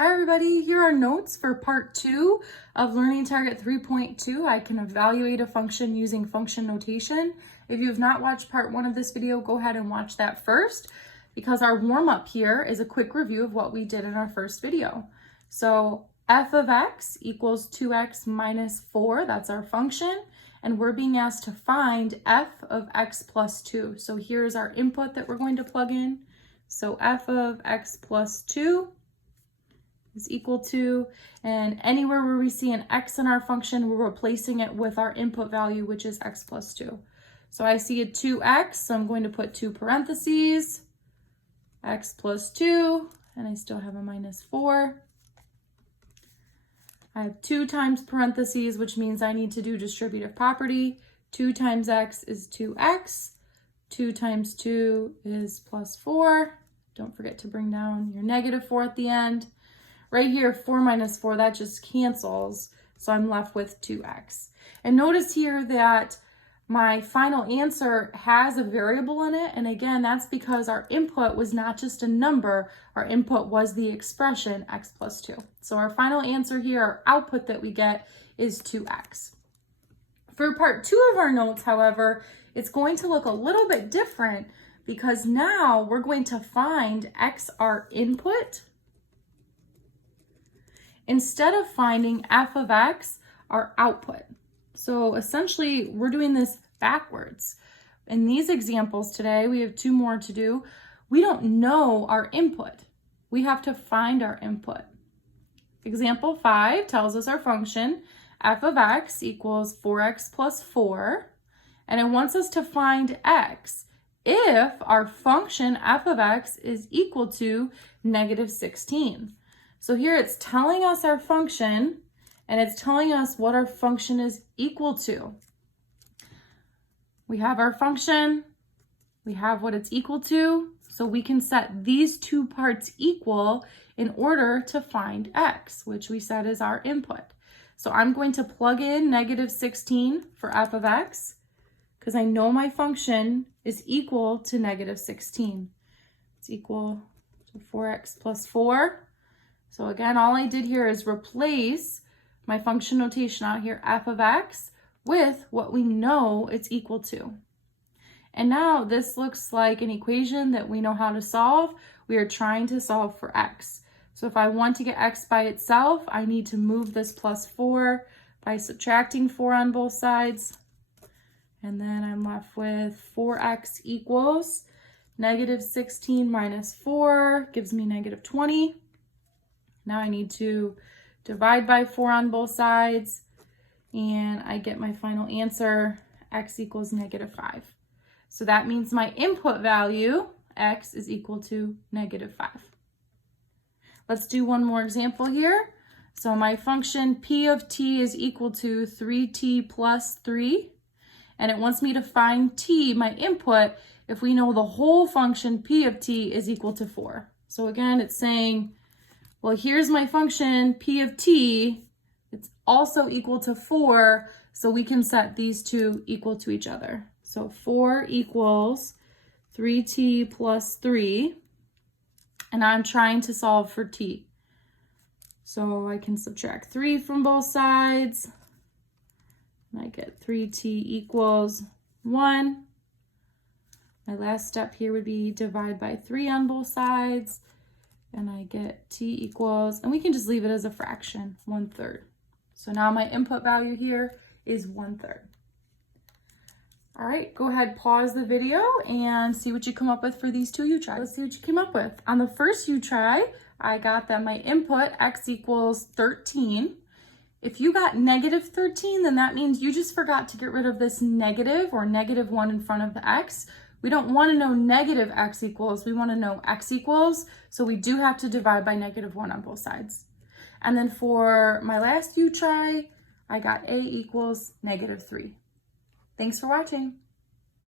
Hi everybody, here are notes for part 2 of Learning Target 3.2. I can evaluate a function using function notation. If you have not watched part 1 of this video, go ahead and watch that first because our warm-up here is a quick review of what we did in our first video. So f of x equals 2x minus 4, that's our function, and we're being asked to find f of x plus 2. So here's our input that we're going to plug in. So f of x plus 2 is equal to, and anywhere where we see an x in our function, we're replacing it with our input value, which is x plus 2. So I see a 2x, so I'm going to put 2 parentheses, x plus 2, and I still have a minus 4. I have 2 times parentheses, which means I need to do distributive property. 2 times x is 2x. 2 times 2 is plus 4. Don't forget to bring down your negative 4 at the end. Right here, 4 minus 4, that just cancels, so I'm left with 2x. And notice here that my final answer has a variable in it, and again, that's because our input was not just a number, our input was the expression x plus 2. So our final answer here, our output that we get, is 2x. For part 2 of our notes, however, it's going to look a little bit different because now we're going to find x, our input, instead of finding f of x, our output. So essentially, we're doing this backwards. In these examples today, we have 2 more to do. We don't know our input. We have to find our input. Example 5 tells us our function, f of x equals 4x plus 4, and it wants us to find x if our function f of x is equal to negative 16. So here it's telling us our function, and it's telling us what our function is equal to. We have our function, we have what it's equal to, so we can set these 2 parts equal in order to find x, which we said is our input. So I'm going to plug in negative 16 for f of x, because I know my function is equal to negative 16. It's equal to 4x plus 4. So again, all I did here is replace my function notation out here, f of x, with what we know it's equal to. And now this looks like an equation that we know how to solve. We are trying to solve for x. So if I want to get x by itself, I need to move this plus 4 by subtracting 4 on both sides. And then I'm left with 4x equals negative 16 minus 4 gives me negative 20. Now I need to divide by 4 on both sides, and I get my final answer, x equals negative 5. So that means my input value, x, is equal to negative 5. Let's do one more example here. So my function p of t is equal to 3t plus 3, and it wants me to find t, my input, if we know the whole function p of t is equal to 4. So again, it's saying, well, here's my function, p of t, it's also equal to 4, so we can set these 2 equal to each other. So 4 equals 3t plus 3, and I'm trying to solve for t. So I can subtract 3 from both sides, and I get 3t equals 1. My last step here would be divide by 3 on both sides, and I get t equals, and we can just leave it as a fraction, 1/3. So now my input value here is 1/3. All right, go ahead, pause the video and see what you come up with for these 2 U-tries. Let's see what you came up with. On the first U-try, I got that my input, x equals 13. If you got negative 13, then that means you just forgot to get rid of this negative or negative 1 in front of the x. We don't want to know negative x equals, we want to know x equals, so we do have to divide by negative 1 on both sides. And then for my last U-try, I got a equals negative 3. Thanks for watching.